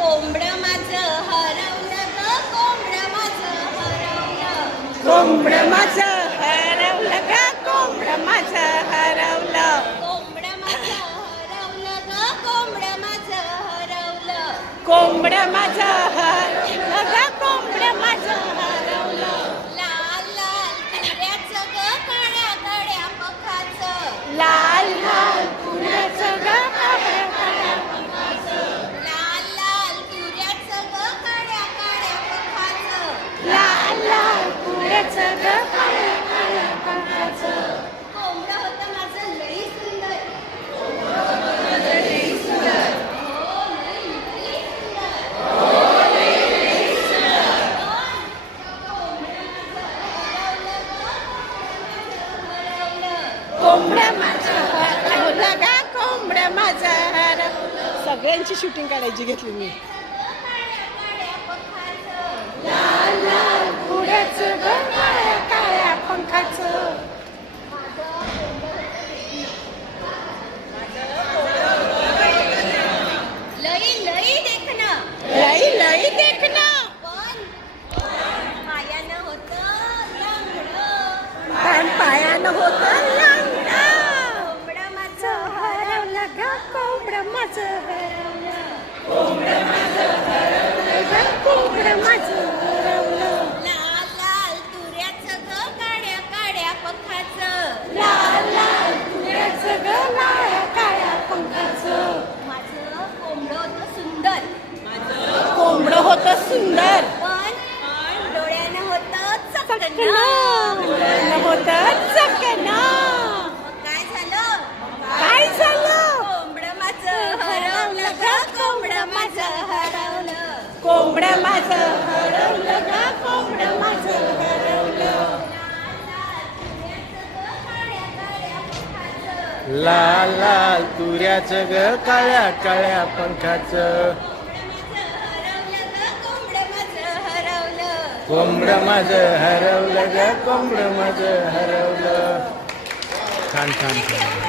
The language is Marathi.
कोंबडं माझं हरवलं ग, कोंबडं माझं हरवलं. कोंबडं माझं हरवलं ग, कोंबडं माझं हरवलं. कोंबडं माझं हरवलं ग, कोंबडं माझं हरवलं. कोंबडं माझं हरवलं ग, कोंबडं माझं हरवलं. लाल लाल तुऱ्याचं ग, काळ्या काळ्या पंखाचं. लाल लाल पुण्याचं ग, काळ्या काळ्या पंखाचं. लाल लाल तुऱ्याचं ग, काळ्या काळ्या पंखाचं. लाल लाल पुण्याचं ग, काळ्या काळ्या पंखाचं. कोंबडं होतं माझं लई सुंदर. हो, लई सुंदर. कोंबडं माझं हरवलं ग, कोंबडं माझं हरवलं. सगळ्यांची शूटिंग काढायची घेतली मी. लाल लाल पुण्याचं ग, काळ्या काळ्या पंखाचं. लई लई देखणं. लई लई देखणं. पण पायानं होतं लंगडं. पण पायानं होतं लंगडं. कोंबडं माझं हरवलं ग, कोंबडं माझं हरवलं. कोंबडं माझं हरवलं ग, कोंबडं माझं हरवलं. लाल लाल तुऱ्याचं ग, काळ्या काळ्या पंखाचं. लाल लाल पुण्याचं ग, काळ्या काळ्या पंखाचं. माझं कोंबडं होतं सुंदर. कोंबडं होतं सुंदर. पण डोळ्यानं होतं चकणं. चकणं. डोळ्यानं होतं चकणं. मग काय झालं? काय झालं? कोंबडं माझं हरवलं ग, कोंबडं माझं हरवलं. कोंबडं माझं हरवलं ग, कोंबडं माझं हरवलं. लाल लाल तुऱ्याचं ग, काळ्या काळ्या पंखाचं. लाल लाल तुऱ्याचं ग, काळ्या काळ्या पंखाचं. कोंबडं माझं हरवलं ग, कोंबडं माझं हरवलं. कोंबडं माझं हरवलं ग, कोंबडं माझं हरवलं. छान छान छान.